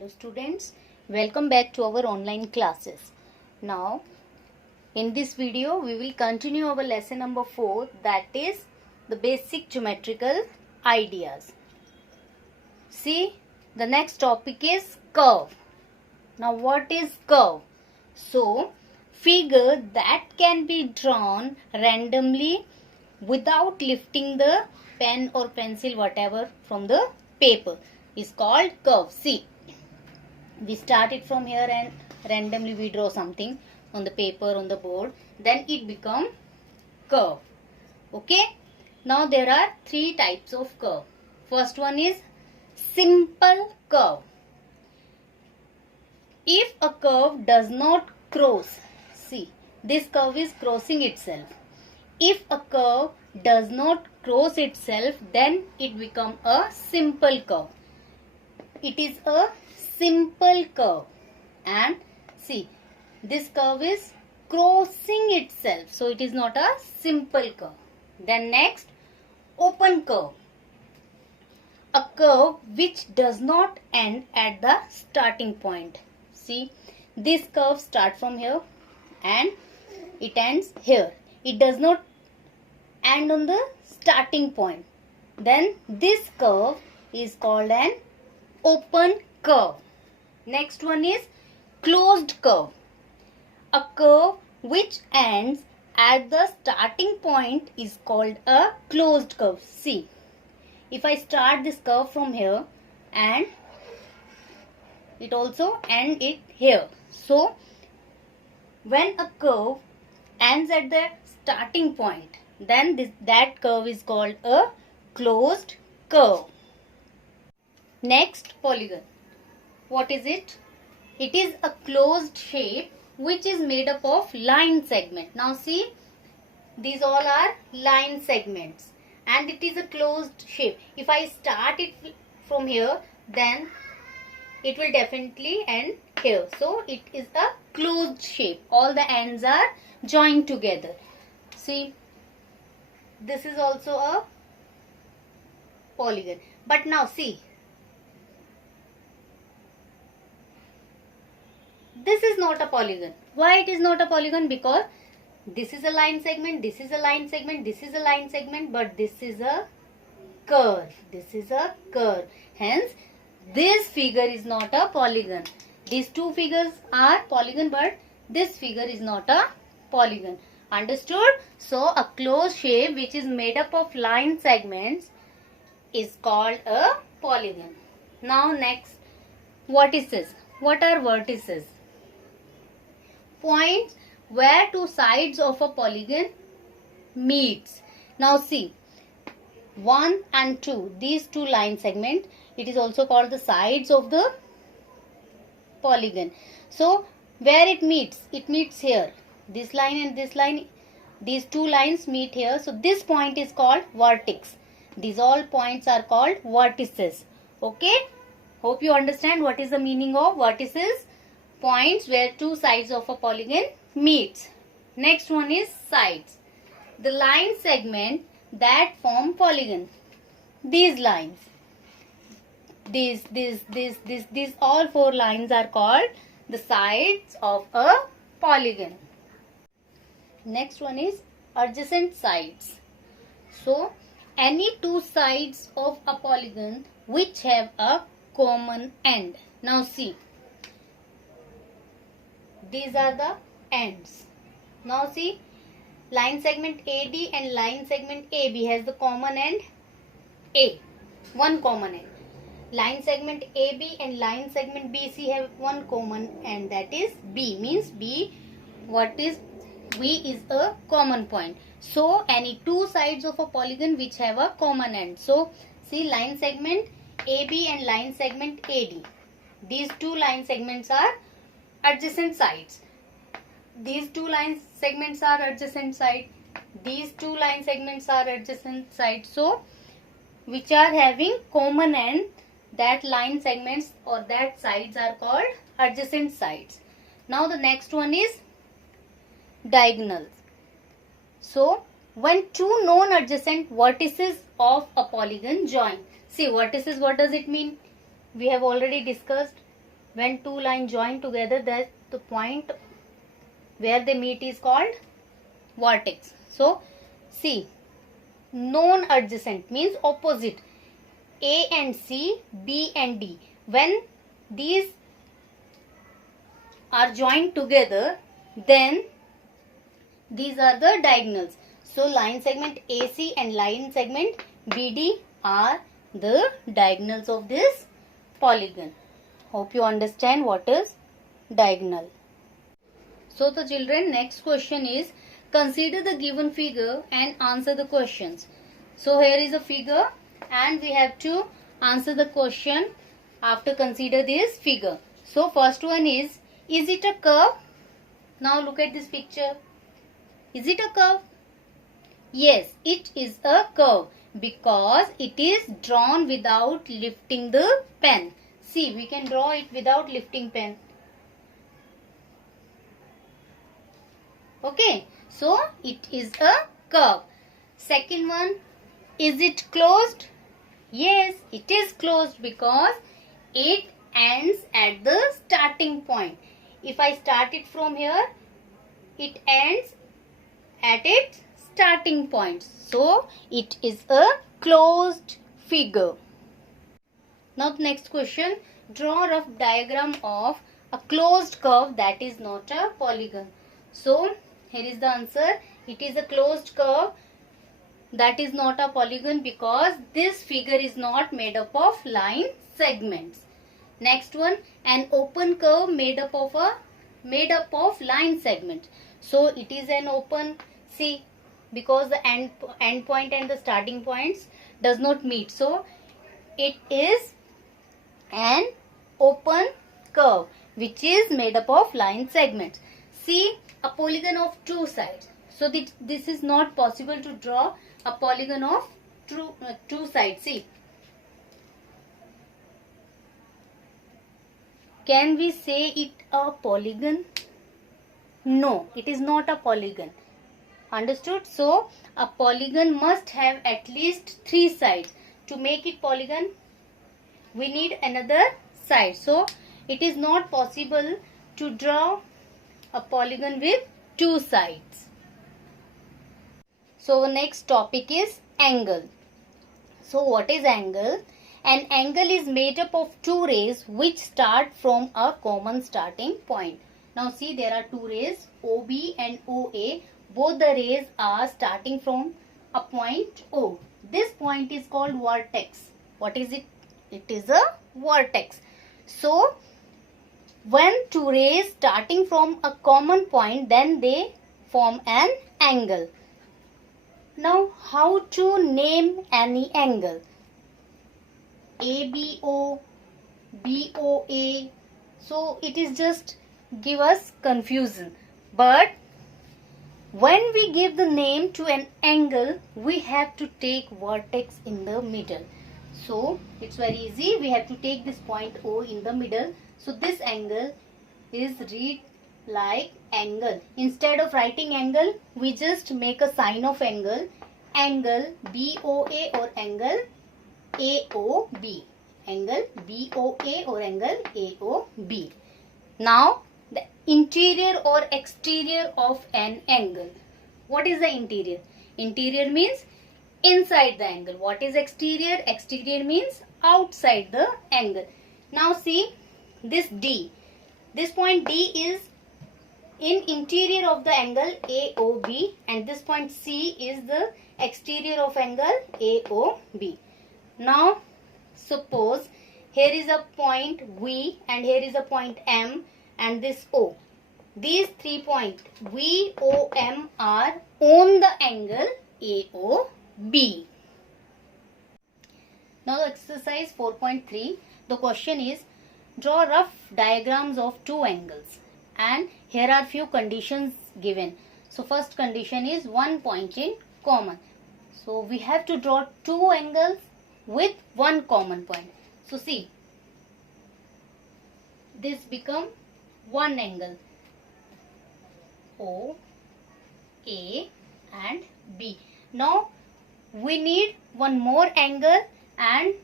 Hello students, welcome back to our online classes. Now in this video we will continue our lesson number 4, that is the basic geometrical ideas. See, the next topic is curve. Now what is curve? So figure that can be drawn randomly without lifting the pen or pencil whatever from the paper is called curve. See, we start it from here and randomly we draw something on the paper, on the board, then it become curve. Okay, now there are three types of curve. First one is simple curve. If a curve does not cross, see, this curve is crossing itself. If a curve does not cross itself, then it become a simple curve. It is a simple curve, and see, this curve is crossing itself, so it is not a simple curve. Then next, open curve. A curve which does not end at the starting point. See, this curve starts from here and it ends here. It does not end on the starting point. Then this curve is called an open curve. Next one is closed curve. A curve which ends at the starting point is called a closed curve. See, if I start this curve from here and it also ends it here. So when a curve ends at the starting point, then that curve is called a closed curve. Next, polygon. What is it? It is a closed shape which is made up of line segment. Now see, these all are line segments and it is a closed shape. If I start it from here, then it will definitely end here. So it is a closed shape. All the ends are joined together. See, this is also a polygon. But now see, this is not a polygon. Why it is not a polygon? Because this is a line segment, this is a line segment, this is a line segment, but this is a curve. This is a curve. Hence, this figure is not a polygon. These two figures are polygon, but this figure is not a polygon. Understood? So, a closed shape which is made up of line segments is called a polygon. Now, next, vertices. What are vertices? Points where two sides of a polygon meets. Now see, 1 and 2, these two line segments, it is also called the sides of the polygon. So where it meets here. This line and this line, these two lines meet here. So this point is called vertex. These all points are called vertices. Okay? Hope you understand what is the meaning of vertices. Points where two sides of a polygon meets. Next one is sides. The line segment that form polygon. These lines. These all four lines are called the sides of a polygon. Next one is adjacent sides. So, any two sides of a polygon which have a common end. Now see, these are the ends. Now see, line segment AD and line segment AB has the common end A, one common end. Line segment AB and line segment BC have one common end, that is B. Means B, what is B is a common point. So any two sides of a polygon which have a common end. So see, line segment AB and line segment AD. These two line segments are adjacent sides. These two line segments are adjacent side. These two line segments are adjacent side. So which are having common end, that line segments or that sides are called adjacent sides. Now the next one is diagonals. So when two non-adjacent vertices of a polygon join. See, vertices, what does it mean? We have already discussed. When two lines join together, that the point where they meet is called vertex. So see, non-adjacent means opposite. A and C, B and D. When these are joined together, then these are the diagonals. So line segment AC and line segment BD are the diagonals of this polygon. Hope you understand what is diagonal. So the children, next question is, consider the given figure and answer the questions. So here is a figure and we have to answer the question after consider this figure. So first one is it a curve? Now look at this picture. Is it a curve? Yes, it is a curve because it is drawn without lifting the pen. See, we can draw it without lifting pen. Okay, so it is a curve. Second one, is it closed? Yes, it is closed because it ends at the starting point. If I start it from here, it ends at its starting point. So it is a closed figure. Now the next question, draw a rough diagram of a closed curve that is not a polygon. So here is the answer. It is a closed curve that is not a polygon because this figure is not made up of line segments. Next one, an open curve made up of line segments. So it is an open, see, because the end point and the starting points does not meet. So it is an open curve which is made up of line segments. See, a polygon of two sides. So this is not possible to draw a polygon of two sides. See, can we say it a polygon? No, it is not a polygon. Understood? So a polygon must have at least three sides. To make it polygon, we need another side. So it is not possible to draw a polygon with two sides. So next topic is angle. So what is angle? An angle is made up of two rays which start from a common starting point. Now see, there are two rays OB and OA. Both the rays are starting from a point O. This point is called vertex. What is it? It is a vertex. So when two rays starting from a common point, then they form an angle. Now how to name any angle? ABO, BOA. So it is just give us confusion. But when we give the name to an angle, we have to take vertex in the middle. So it's very easy. We have to take this point O in the middle. So this angle is read like angle. Instead of writing angle, we just make a sign of angle. Angle BOA or angle AOB. Angle BOA or angle AOB. Now the interior or exterior of an angle. What is the interior? Interior means inside the angle. What is exterior? Exterior means outside the angle. Now see this D. This point D is in interior of the angle AOB and this point C is the exterior of angle AOB. Now suppose here is a point V and here is a point M and this O. These 3 points V, O, M are on the angle AOB. Now exercise 4.3. The question is, draw rough diagrams of two angles and here are few conditions given. So first condition is one point in common. So we have to draw two angles with one common point. So see, this become one angle O, A and B. Now we need one more angle and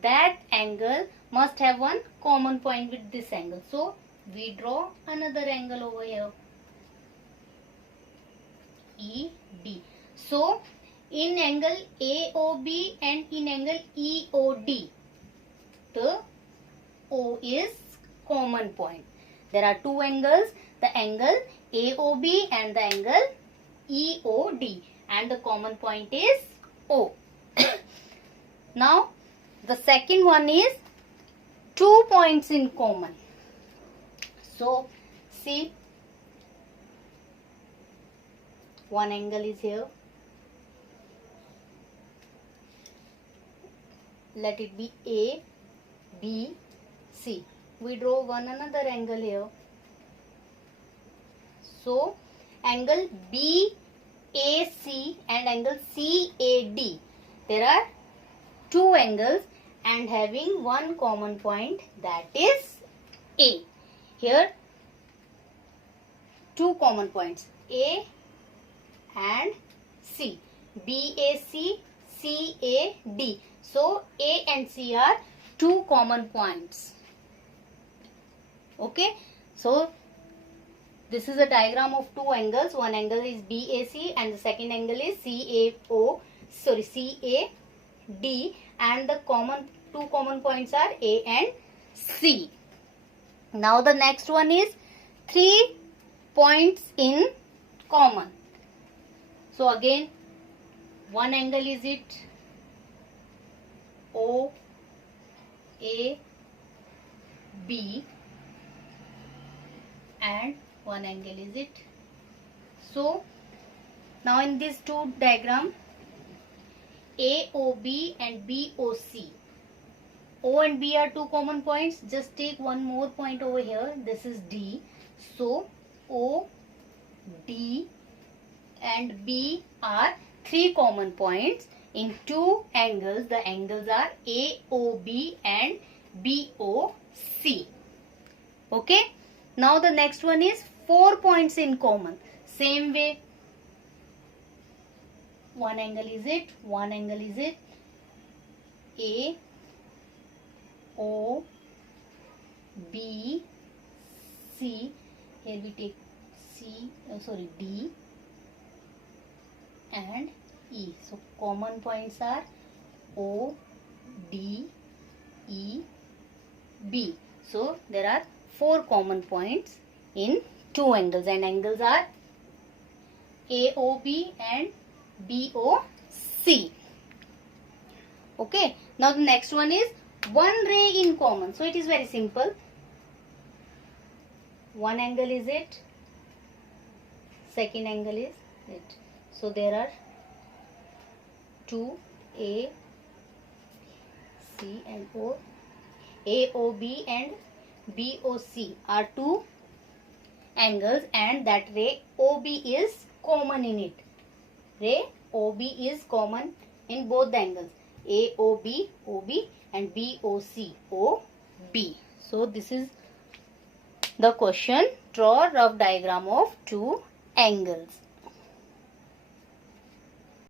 that angle must have one common point with this angle. So we draw another angle over here, ED. So in angle AOB and in angle EOD, the O is common point. There are two angles, the angle AOB and the angle EOD, and the common point is O. Now the second one is 2 points in common. So see, one angle is here. Let it be A, B, C. We draw one another angle here. So angle BAC and angle CAD. There are two angles and having one common point, that is A. Here two common points, A and C, BAC, CAD. So A and C are two common points. Okay, so this is a diagram of two angles. One angle is BAC and the second angle is CAD, and the two common points are A and C. Now the next one is 3 points in common. So again, one angle is it OAB, and one angle is it. So now in this two diagram, AOB and BOC, O and B are two common points. Just take one more point over here. This is D. So O, D and B are three common points in two angles. The angles are AOB and BOC. Okay. Now the next one is 4 points in common. Same way, one angle is it, A, O, B, C. Here we take D and E. So common points are O, D, E, B. So there are 4 common points in two angles, and angles are AOB and BOC. Okay. Now the next one is one ray in common. So it is very simple. One angle is it, second angle is it. So there are two A, C and O. AOB and BOC are two angles, and that ray OB is common in it. Ray OB is common in both the angles, AOB, OB and BOC, OB. So this is the question. Draw a rough diagram of two angles.